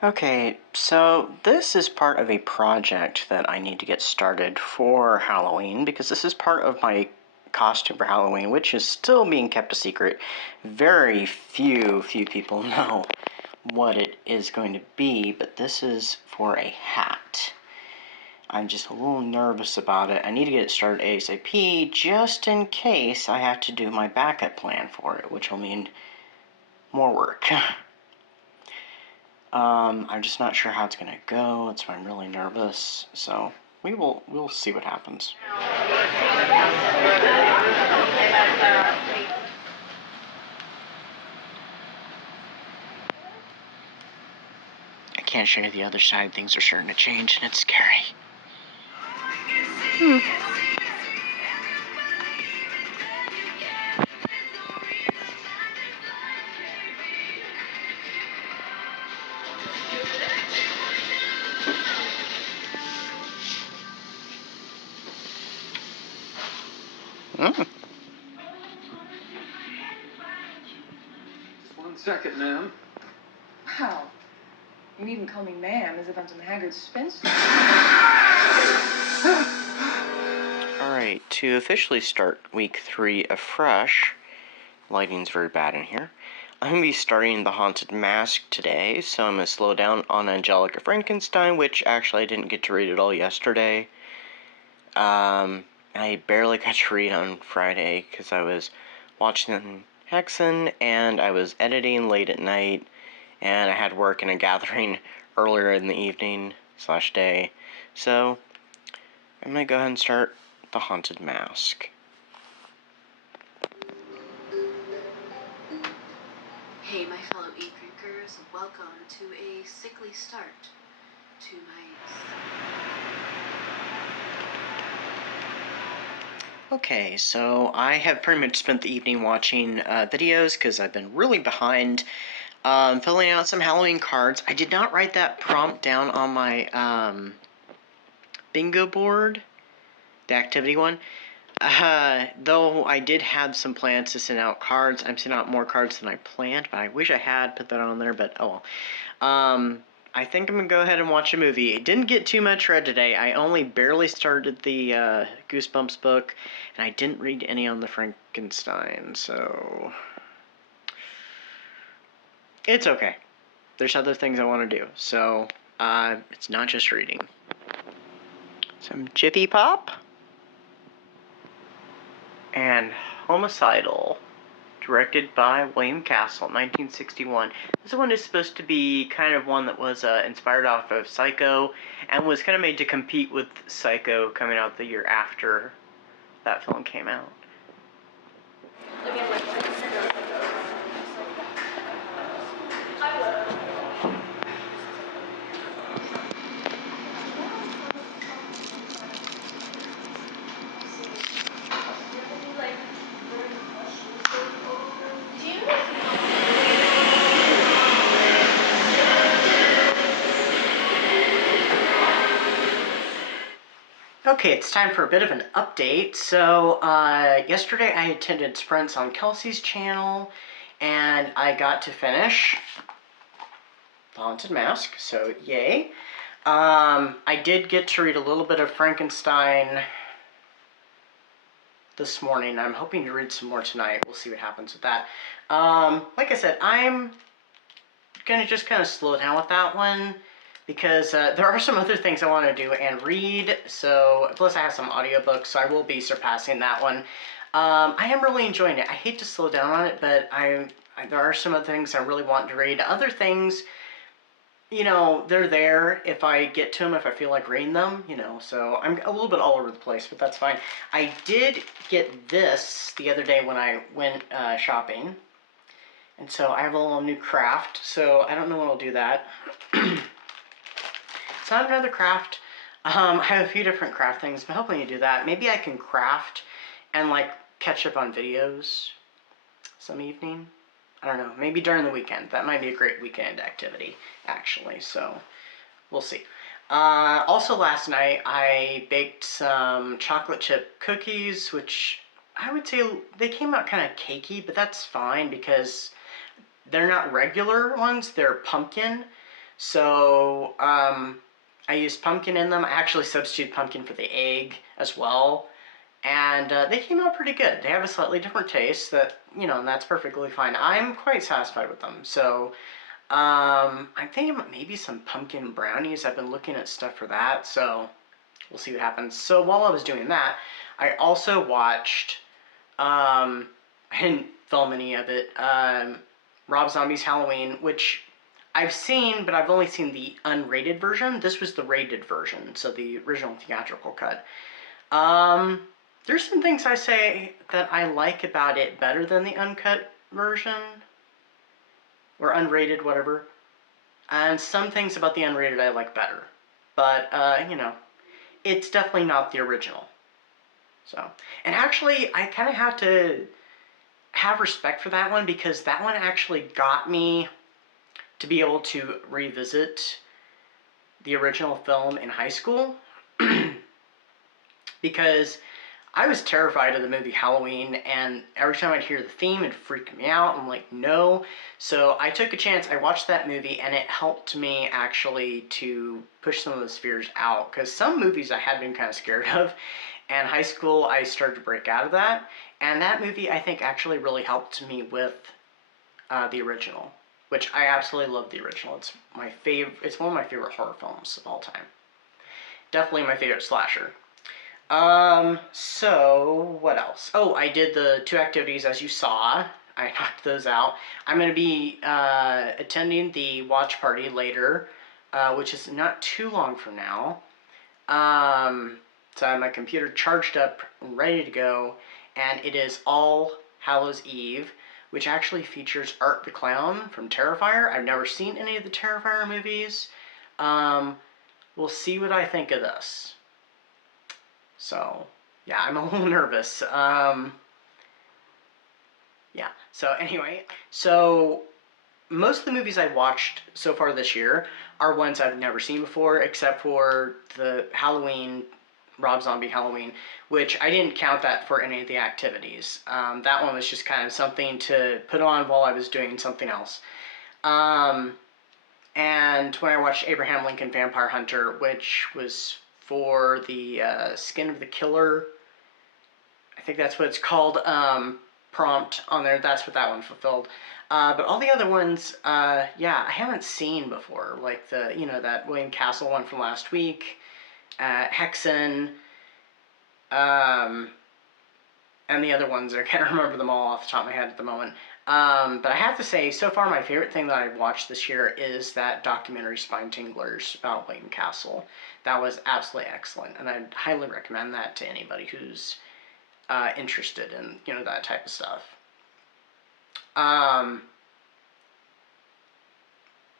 Okay, so this is part of a project that I need to get started for Halloween because this is part of my costume for Halloween, which is still being kept a secret. Very few people know what it is going to be, but this is for a hat. I'm just a little nervous about it. I need to get it started ASAP just in case I have to do my backup plan for it, which will mean more work. I'm just not sure how it's gonna go. That's why I'm really nervous. So we'll see what happens. I can't show you the other side. Things are starting to change, and it's scary. Mm. Just 1 second, ma'am. Wow. You needn't call me ma'am as if I'm some haggard spinster. Alright, to officially start week 3 afresh, lighting's very bad in here. I'm going to be starting The Haunted Mask today, so I'm going to slow down on Angelica Frankenstein, which actually I didn't get to read it all yesterday. I barely got to read on Friday because I was watching Hexen and I was editing late at night and I had work and a gathering earlier in the evening / day. So I'm going to go ahead and start The Haunted Mask. Hey, my fellow e-drinkers, welcome to a sickly start to Okay, so I have pretty much spent the evening watching videos because I've been really behind filling out some Halloween cards. I did not write that prompt down on my bingo board, the activity one. Though I did have some plans to send out cards. I'm sending out more cards than I planned, but I wish I had put that on there, but oh well. I think I'm going to go ahead and watch a movie. It didn't get too much read today. I only barely started the Goosebumps book, and I didn't read any on the Frankenstein, so it's okay. There's other things I want to do, so it's not just reading. Some Jiffy Pop. And Homicidal, directed by William Castle, 1961. This one is supposed to be kind of one that was inspired off of Psycho, and was kind of made to compete with Psycho coming out the year after that film came out. Okay, it's time for a bit of an update. So, yesterday I attended sprints on Kelsey's channel, and I got to finish The Haunted Mask, so yay. I did get to read a little bit of Frankenstein this morning. I'm hoping to read some more tonight. We'll see what happens with that. Like I said, I'm gonna just kind of slow down with that one, because there are some other things I want to do and read, so plus I have some audiobooks, so I will be surpassing that one. I am really enjoying it. I hate to slow down on it, but there are some other things I really want to read. Other things, you know, they're there if I get to them, if I feel like reading them, you know, so I'm a little bit all over the place, but that's fine. I did get this the other day when I went shopping. And so I have a little new craft, so I don't know when I'll do that. It's not another craft. I have a few different craft things, but hoping to do that. Maybe I can craft and, like, catch up on videos some evening. I don't know. Maybe during the weekend. That might be a great weekend activity, actually, so we'll see. Also last night, I baked some chocolate chip cookies, which I would say they came out kind of cakey, but that's fine because they're not regular ones, they're pumpkin. So, I used pumpkin in them. I actually substituted pumpkin for the egg as well. And they came out pretty good. They have a slightly different taste and that's perfectly fine. I'm quite satisfied with them. So, I'm thinking about maybe some pumpkin brownies. I've been looking at stuff for that, so we'll see what happens. So while I was doing that, I also watched, I didn't film any of it, Rob Zombie's Halloween, which I've seen, but I've only seen the unrated version. This was the rated version, so the original theatrical cut. There's some things I say that I like about it better than the uncut version, or unrated, whatever. And some things about the unrated I like better. But, it's definitely not the original. So, and actually, I kind of have to have respect for that one, because that one actually got me to be able to revisit the original film in high school. Because I was terrified of the movie Halloween, and every time I'd hear the theme, it'd freak me out. I'm like, no. So I took a chance. I watched that movie, and it helped me actually to push some of those fears out. Because some movies I had been kind of scared of, and high school I started to break out of that. And that movie, I think, actually really helped me with the original, which I absolutely love the original. It's my favorite. It's one of my favorite horror films of all time. Definitely my favorite slasher. So, what else? Oh, I did the 2 activities, as you saw. I knocked those out. I'm going to be attending the watch party later, which is not too long from now. So I have my computer charged up, ready to go, and it is All Hallows Eve, which actually features Art the Clown from Terrifier. I've never seen any of the Terrifier movies. We'll see what I think of this. So, yeah, I'm a little nervous. Yeah, so anyway, so most of the movies I've watched so far this year are ones I've never seen before, except for the Halloween, Rob Zombie Halloween, which I didn't count that for any of the activities. That one was just kind of something to put on while I was doing something else. And when I watched Abraham Lincoln Vampire Hunter, which was for the Skin of the Killer, I think that's what it's called, prompt on there. That's what that one fulfilled. But all the other ones, yeah, I haven't seen before. Like that William Castle one from last week, Hexen, and the other ones, I can't remember them all off the top of my head at the moment. But I have to say, so far my favorite thing that I've watched this year is that documentary Spine Tinglers about William Castle. That was absolutely excellent, and I'd highly recommend that to anybody who's interested in, that type of stuff. I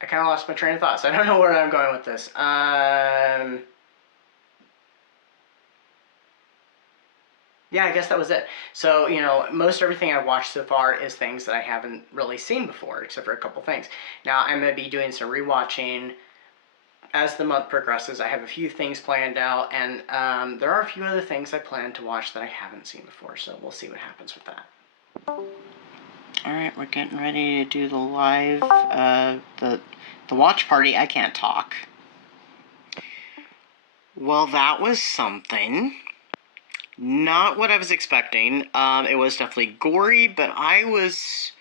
kind of lost my train of thought, so I don't know where I'm going with this. Yeah, I guess that was it. So, most everything I've watched so far is things that I haven't really seen before, except for a couple things. Now, I'm going to be doing some rewatching as the month progresses. I have a few things planned out, and there are a few other things I plan to watch that I haven't seen before, so we'll see what happens with that. Alright, we're getting ready to do the live, the watch party. I can't talk. Well, that was something. Not what I was expecting. It was definitely gory, but I was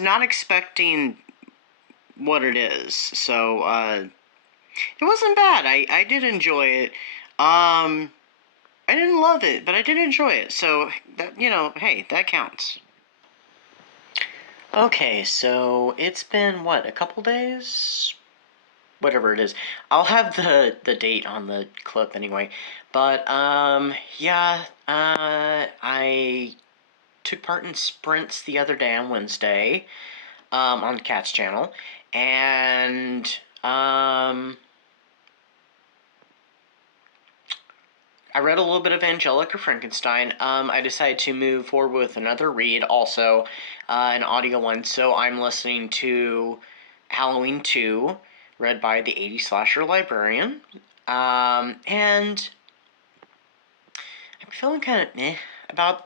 not expecting what it is. So, it wasn't bad. I did enjoy it. I didn't love it, but I did enjoy it. So, that, hey, that counts. Okay, so it's been, what, a couple days? Whatever it is. I'll have the date on the clip anyway. But, yeah, I took part in sprints the other day on Wednesday, on the Cats channel, and, I read a little bit of Angelica Frankenstein. I decided to move forward with another read, also, an audio one, so I'm listening to Halloween 2, read by the 80s Slasher Librarian, and I'm feeling kind of meh about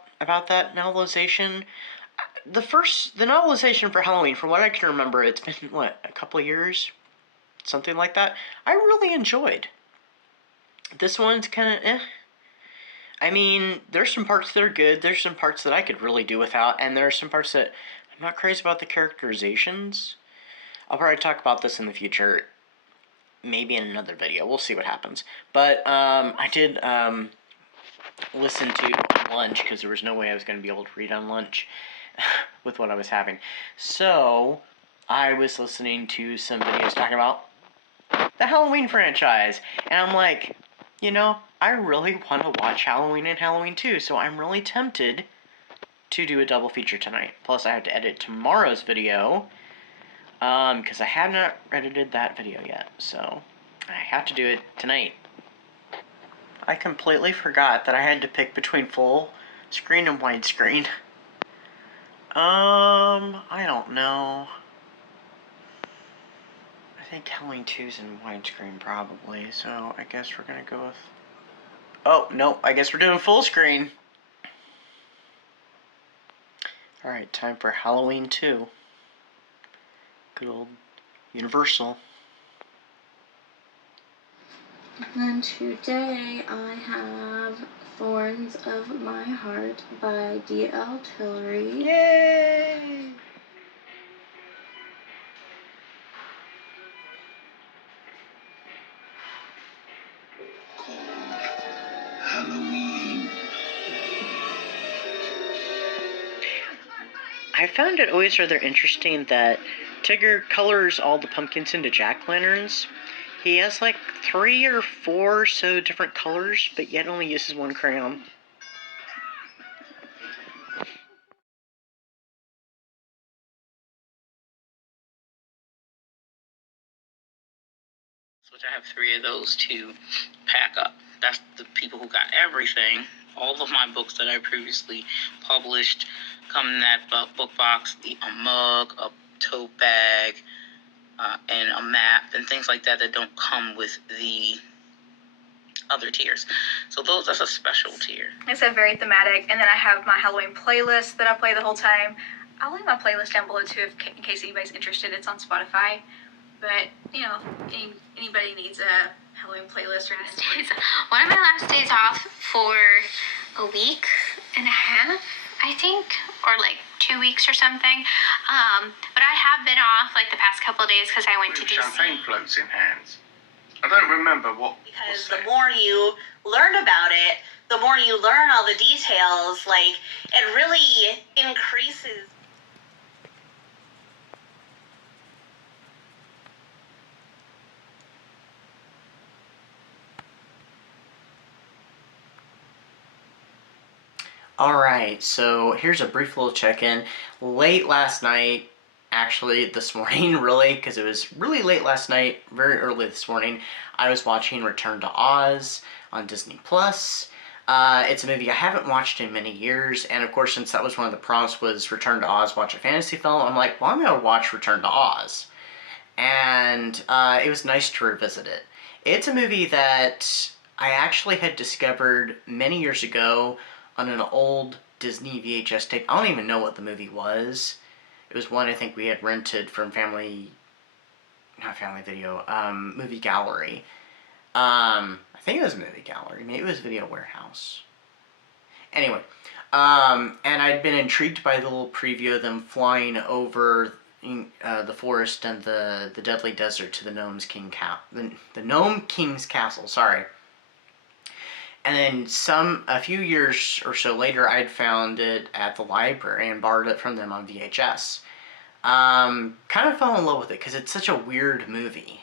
that novelization. novelization for Halloween, from what I can remember, it's been, what, a couple of years? Something like that. I really enjoyed. This one's kind of I mean, there's some parts that are good, there's some parts that I could really do without, and there are some parts that I'm not crazy about the characterizations. I'll probably talk about this in the future, maybe in another video. We'll see what happens. But I did listen to lunch, because there was no way I was going to be able to read on lunch with what I was having. So I was listening to some videos talking about the Halloween franchise, and I'm like, you know, I really want to watch Halloween and Halloween 2, so I'm really tempted to do a double feature tonight. Plus, I have to edit tomorrow's video, because I have not edited that video yet, so I have to do it tonight. I completely forgot that I had to pick between full screen and widescreen. I don't know. I think Halloween 2's in widescreen probably, so I guess we're gonna go with... Oh, no, I guess we're doing full screen. Alright, time for Halloween 2. Good old Universal. And today I have Thorns of My Heart by D.L. Tillery. Yay! Halloween. I found it always rather interesting that Tigger colors all the pumpkins into jack-lanterns. He has like 3 or 4 so different colors, but yet only uses one crayon. Which I have 3 of those to pack up. That's the people who got everything. All of my books that I previously published come in that book box, a mug, a tote bag, and a map, and things like that that don't come with the other tiers. So that's a special tier. It's a very thematic, and then I have my Halloween playlist that I play the whole time. I'll leave my playlist down below too in case anybody's interested. It's on Spotify. But, you know, anybody needs a Halloween playlist or anything. One of my last days off for a week and a half, I think, or like 2 weeks or something. But I have been off like the past couple of days because I went to DC. Champagne floats in hands. I don't remember what. Because the more you learn about it, the more you learn all the details. Like, it really increases. Alright, so here's a brief little check-in. Late last night, actually this morning, really, because it was really late last night, very early this morning, I was watching Return to Oz on Disney+. It's a movie I haven't watched in many years, and of course, since that was one of the prompts was Return to Oz, watch a fantasy film, I'm like, well, I'm going to watch Return to Oz. And it was nice to revisit it. It's a movie that I actually had discovered many years ago on an old Disney VHS tape. I don't even know what the movie was. It was one I think we had rented from Movie Gallery. I think it was Movie Gallery. Maybe it was Video Warehouse. Anyway, and I'd been intrigued by the little preview of them flying over the forest and the deadly desert to the the Gnome King's Castle. Sorry. And then a few years or so later, I'd found it at the library and borrowed it from them on VHS. Kind of fell in love with it because it's such a weird movie.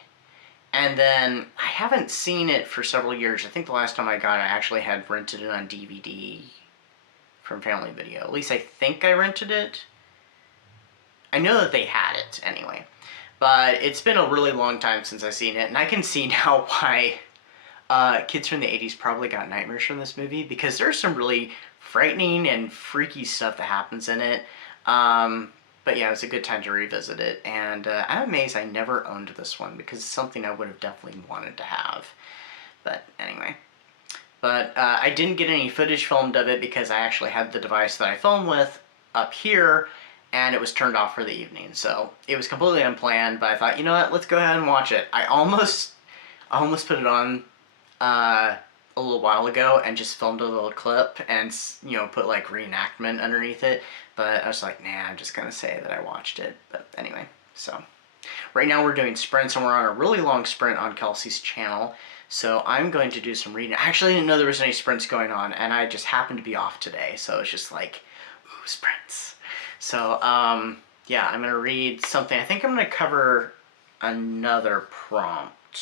And then I haven't seen it for several years. I think the last time I got it, I actually had rented it on DVD from Family Video. At least I think I rented it. I know that they had it anyway. But it's been a really long time since I've seen it, and I can see now why kids from the 80s probably got nightmares from this movie, because there's some really frightening and freaky stuff that happens in it. But yeah, it was a good time to revisit it, and I'm amazed I never owned this one, because it's something I would have definitely wanted to have. But anyway. But I didn't get any footage filmed of it because I actually had the device that I film with up here, and it was turned off for the evening. So it was completely unplanned, but I thought, you know what, let's go ahead and watch it. I almost put it on a little while ago and just filmed a little clip and, you know, put like reenactment underneath it, but I was like, nah, I'm just gonna say that I watched it. But anyway, so right now we're doing sprints, and we're on a really long sprint on Kelsey's channel, so I'm going to do some reading. I actually didn't know there was any sprints going on, and I just happened to be off today, so it's just like, ooh, sprints. So yeah, I'm gonna read something. I think I'm gonna cover another prompt,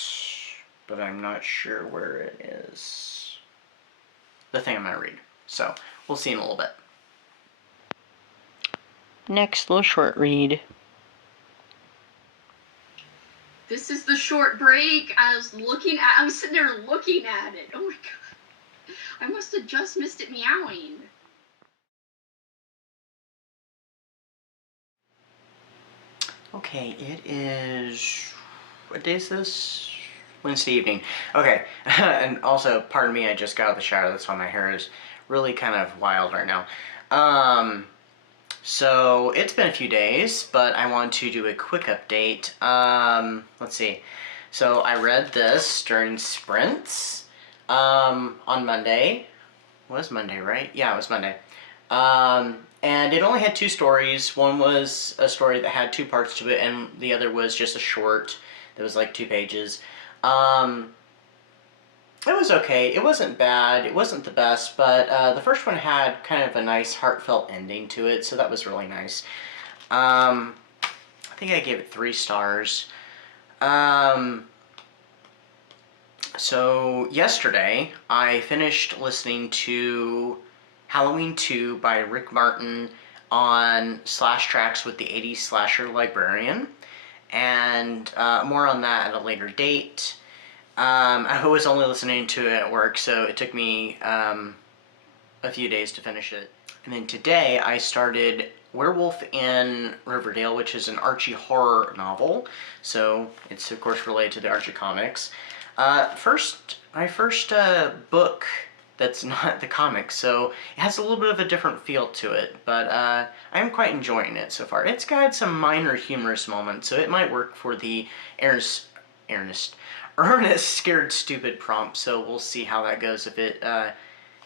but I'm not sure where it is. The thing I'm gonna read. So we'll see in a little bit. Next little short read. This is the short break. I was sitting there looking at it. Oh my god. I must have just missed it meowing. Okay, it is, what day is this? Wednesday evening. Okay, and also, pardon me, I just got out of the shower, that's why my hair is really kind of wild right now. So, it's been a few days, but I want to do a quick update. Let's see. So, I read this during sprints, on Monday. It was Monday, right? Yeah, it was Monday. And it only had 2 stories. One was a story that had 2 parts to it, and the other was just a short that was like 2 pages. It was okay. It wasn't bad. It wasn't the best, but the first one had kind of a nice heartfelt ending to it, so that was really nice. I think I gave it 3 stars. So yesterday I finished listening to Halloween-a-thon by Rick Martin on Slash Tracks with the 80s Slasher Librarian, and more on that at a later date. I was only listening to it at work, so it took me a few days to finish it. And then today I started Werewolf in Riverdale, which is an Archie horror novel, so it's of course related to the Archie comics. My first book that's not the comics, so it has a little bit of a different feel to it, but I'm quite enjoying it so far. It's got some minor humorous moments, so it might work for the earnest, scared, stupid prompt, so we'll see how that goes, if it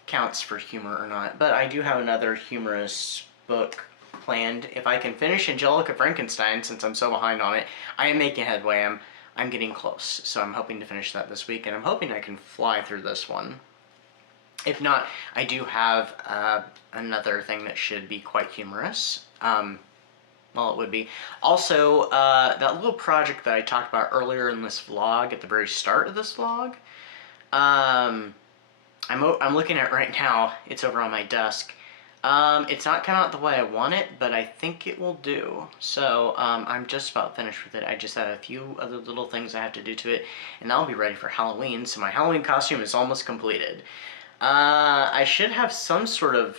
counts for humor or not. But I do have another humorous book planned. If I can finish Angelica Frankenstein, since I'm so behind on it, I am making headway. I'm getting close, so I'm hoping to finish that this week, and I'm hoping I can fly through this one. If not, I do have another thing that should be quite humorous. Well, it would be. Also, that little project that I talked about earlier in this vlog, at the very start of this vlog, I'm looking at it right now. It's over on my desk. It's not coming out the way I want it, but I think it will do. So, I'm just about finished with it. I just have a few other little things I have to do to it, and that'll be ready for Halloween, so my Halloween costume is almost completed. I should have some sort of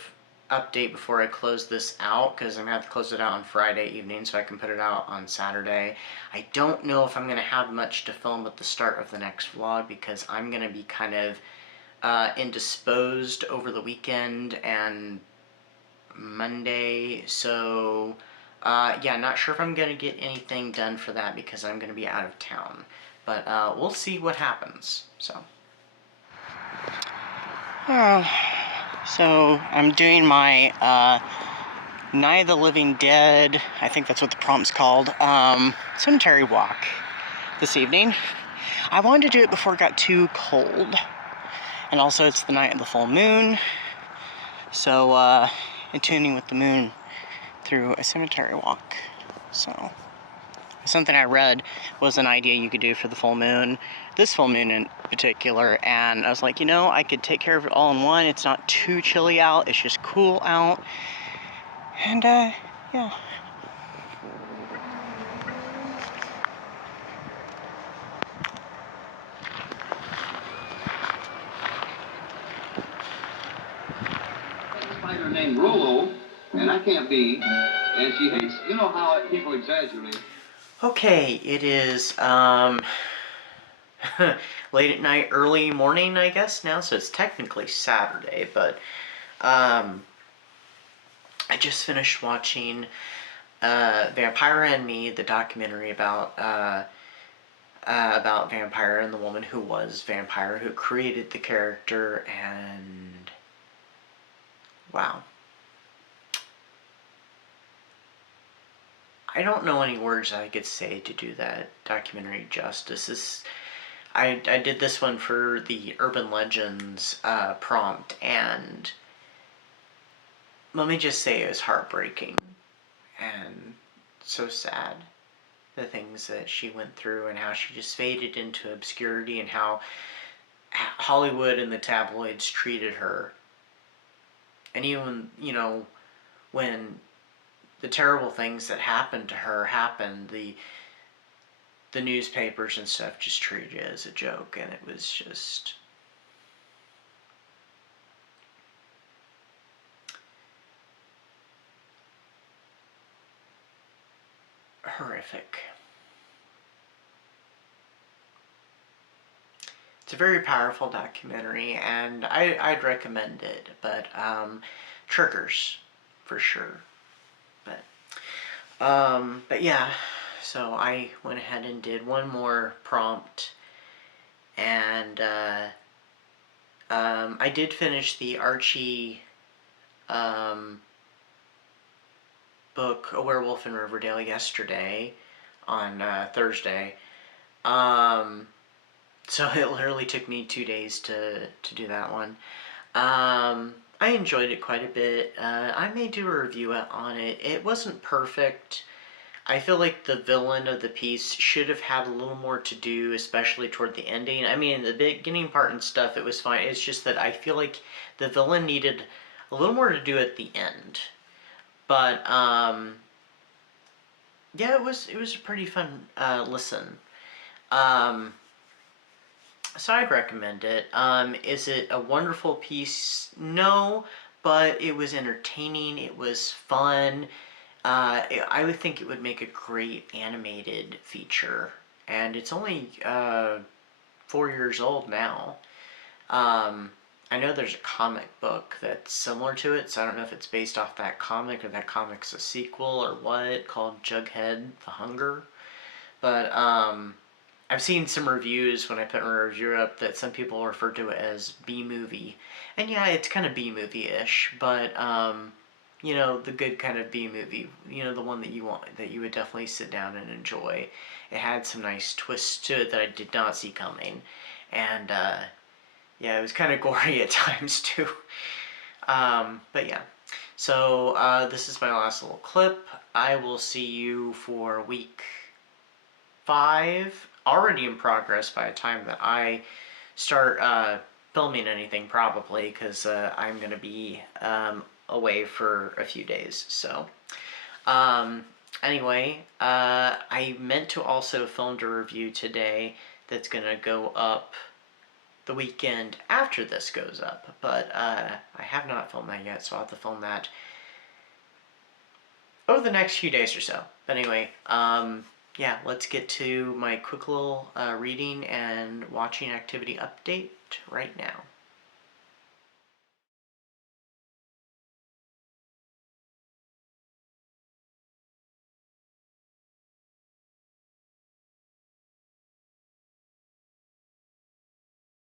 update before I close this out, because I'm going to have to close it out on Friday evening so I can put it out on Saturday. I don't know if I'm going to have much to film at the start of the next vlog, because I'm going to be kind of indisposed over the weekend and Monday, so yeah, not sure if I'm going to get anything done for that, because I'm going to be out of town, but we'll see what happens. So I'm doing my Night of the Living Dead, I think that's what the prompt's called, cemetery walk this evening. I wanted to do it before it got too cold, and also it's the night of the full moon, so tuning with the moon through a cemetery walk. So something I read was an idea you could do for the full moon, this full moon in particular, and I was like, you know, I could take care of it all in one. It's not too chilly out, it's just cool out, and yeah. Spider named Rolo, and I can't be, and she hates, you know how people exaggerate. Okay, it is late at night, early morning, I guess now, so it's technically Saturday, but I just finished watching Vampira and Me, the documentary about Vampira and the woman who was Vampira, who created the character, and wow. I don't know any words I could say to do that documentary justice. I did this one for the Urban Legends prompt, and let me just say it was heartbreaking and so sad. The things that she went through and how she just faded into obscurity, and how Hollywood and the tabloids treated her. And even, when the terrible things that happened to her happened, the newspapers and stuff just treated it as a joke, and it was just horrific. It's a very powerful documentary, and I'd recommend it, but triggers for sure. But yeah, so I went ahead and did one more prompt, and I did finish the Archie book, A Werewolf in Riverdale, yesterday on Thursday. So it literally took me 2 days to do that one. I enjoyed it quite a bit. I may do a review on it. It wasn't perfect. I feel like the villain of the piece should have had a little more to do, especially toward the ending. I mean, the beginning part and stuff, it was fine. It's just that I feel like the villain needed a little more to do at the end. But, yeah, it was a pretty fun listen. So I'd recommend it. Is it a wonderful piece? No, but it was entertaining. It was fun. I would think it would make a great animated feature. And it's only 4 years old now. I know there's a comic book that's similar to it, so I don't know if it's based off that comic or that comic's a sequel or what, called Jughead the Hunger. But I've seen some reviews when I put my review up that some people refer to it as B-movie. And yeah, it's kind of B-movie-ish, but the good kind of B-movie, the one that you want, that you would definitely sit down and enjoy. It had some nice twists to it that I did not see coming. And yeah, it was kind of gory at times too. But yeah. So this is my last little clip. I will see you for week 5, already in progress by the time that I start filming anything, probably, because I'm going to be away for a few days. So anyway, I meant to also film a review today that's going to go up the weekend after this goes up, but I have not filmed that yet, so I'll have to film that over the next few days or so. But anyway, yeah, let's get to my quick little reading and watching activity update right now.